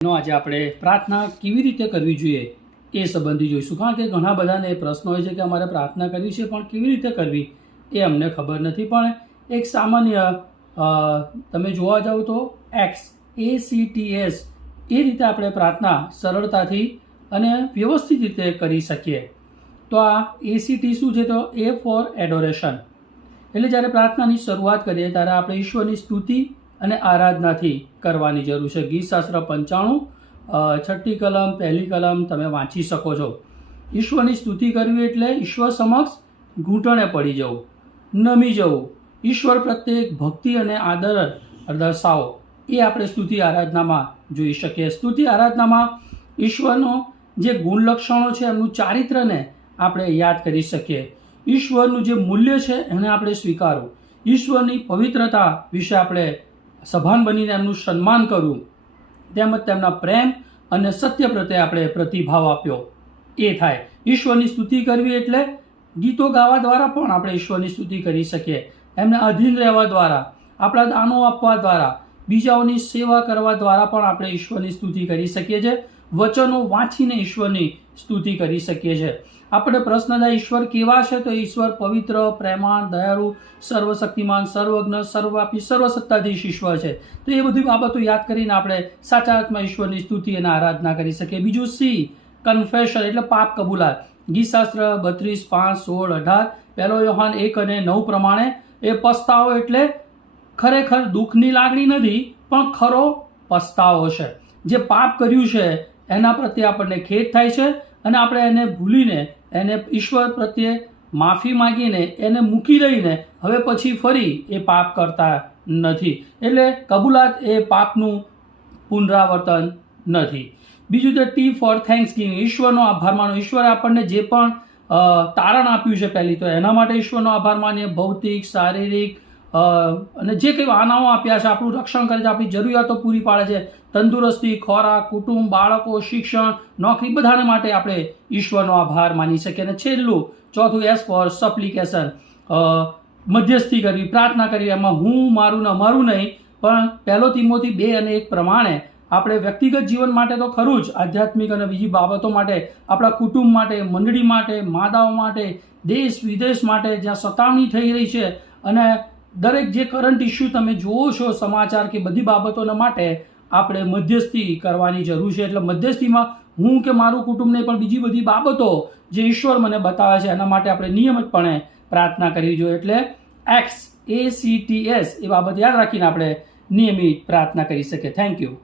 આજે આપણે પ્રાર્થના કેવી રીતે કરવી જોઈએ એ સંબંધી જોઈશું, કારણ કે ઘણા બધાને પ્રશ્ન હોય છે કે અમારે પ્રાર્થના કરવી છે પણ કેવી રીતે કરવી એ અમને ખબર નથી. પણ એક સામાન્ય તમે જોવા જાઓ તો ACTS એ રીતે આપણે પ્રાર્થના સરળતાથી અને વ્યવસ્થિત રીતે કરી શકીએ. તો આ ACT શું છે? તો A ફોર એડોરેશન. એટલે જ્યારે પ્રાર્થનાની શરૂઆત કરીએ ત્યારે આપણે ઈશ્વરની સ્તુતિ અને આરાધનાથી કરવાની જરૂર છે. ગીતશાસ્ત્ર 95 છઠ્ઠી કલમ પહેલી કલમ તમે વાંચી શકો છો. ઈશ્વરની સ્તુતિ કરવી એટલે ઈશ્વર સમક્ષ ઘૂંટણે પડી જવું, નમી જવું, ઈશ્વર પ્રત્યે ભક્તિ અને આદર દર્શાવો. એ આપણે સ્તુતિ આરાધનામાં જોઈ શકીએ. સ્તુતિ આરાધનામાં ઈશ્વરનો જે ગુણ લક્ષણો છે એમનું ચારિત્રને આપણે યાદ કરી શકીએ. ઈશ્વરનું જે મૂલ્ય છે એને આપણે સ્વીકારવું, ઈશ્વરની પવિત્રતા વિશે આપણે સભાન બનીને એમનું સન્માન કરવું, તેમજ તેમના પ્રેમ અને સત્ય પ્રત્યે આપણે પ્રતિભાવ આપ્યો એ થાય. ઈશ્વરની સ્તુતિ કરવી એટલે ગીતો ગાવા દ્વારા પણ આપણે ઈશ્વરની સ્તુતિ કરી શકીએ. એમને અધીન રહેવા દ્વારા, આપણા દાનો આપવા દ્વારા, બીજાઓની સેવા કરવા દ્વારા પણ આપણે ઈશ્વરની સ્તુતિ કરી શકીએ છીએ. વચનો વાંચીને ઈશ્વરની સ્તુતિ કરી શકીએ છીએ. આપણે પ્રશ્ન થાય ઈશ્વર કેવા છે? તો ઈશ્વર પવિત્ર, પ્રેમાળ, દયાળુ, સર્વશક્તિમાન, સર્વજ્ઞ, સર્વવ્યાપી, સર્વસત્તાધીશ ઈશ્વર છે. તો એ બધી બાબતો યાદ કરીને આપણે સાચા અર્થમાં ઈશ્વરની સ્તુતિ અને આરાધના કરી શકીએ. બીજું સી, કન્ફેશન એટલે પાપ કબૂલાત. ગીતશાસ્ત્ર 32, 5, 16, 18, 1 યોહાન 1 અને 9 પ્રમાણે એ પસ્તાવો એટલે ખરેખર દુઃખની લાગણી નથી પણ ખરો પસ્તાવો છે. જે પાપ કર્યું છે એના પ્રત્યે આપણને ખેદ થાય છે અને આપણે એને ભૂલીને એને ઈશ્વર પ્રત્યે માફી માંગીને એને મૂકી દઈને હવે પછી ફરી એ પાપ કરતા નથી. એટલે કબૂલાત એ પાપનું પુનરાવર્તન નથી. બીજું તો T ફોર થેન્ક્સગિવિંગ, ઈશ્વરનો આભાર માનો. ઈશ્વરે આપણને જે પણ તારણ આપ્યું છે પહેલી તો એના માટે ઈશ્વરનો આભાર માનીએ. ભૌતિક, શારીરિક અને જે કંઈ આનાઓ આપ્યા છે, આપણું રક્ષણ કરે છે, આપણી જરૂરિયાતો પૂરી પાડે છે, તંદુરસ્તી, ખોરાક, કુટુંબ, બાળકો, શિક્ષણ, નોકરી, બધાને માટે આપણે ઈશ્વરનો આભાર માની શકીએ. અને છેલ્લું ચોથું S ફોર સપ્લિકેશન, મધ્યસ્થી કરવી, પ્રાર્થના કરવી. એમાં હું, મારું ને અમારું નહીં, પણ 1 તિમોથી 2 અને 1 પ્રમાણે આપણે વ્યક્તિગત જીવન માટે તો ખરું જ, આધ્યાત્મિક અને બીજી બાબતો માટે, આપણા કુટુંબ માટે, મંડળી માટે, માદાઓ માટે, દેશ વિદેશ માટે જ્યાં સતાવણી થઈ રહી છે અને દરેક જે કરંટ ઇસ્યુ તમે જુઓ છો સમાચાર કે બધી બાબતોના માટે આપણે મધ્યસ્થી કરવાની જરૂર છે. એટલે મધ્યસ્થીમાં હું કે મારું કુટુંબ નહીં પણ બીજી બધી બાબતો જે ઈશ્વર મને બતાવે છે એના માટે આપણે નિયમિતપણે પ્રાર્થના કરવી જોઈએ. એટલે ACTS એ બાબત યાદ રાખીને આપણે નિયમિત પ્રાર્થના કરી શકીએ. Thank you.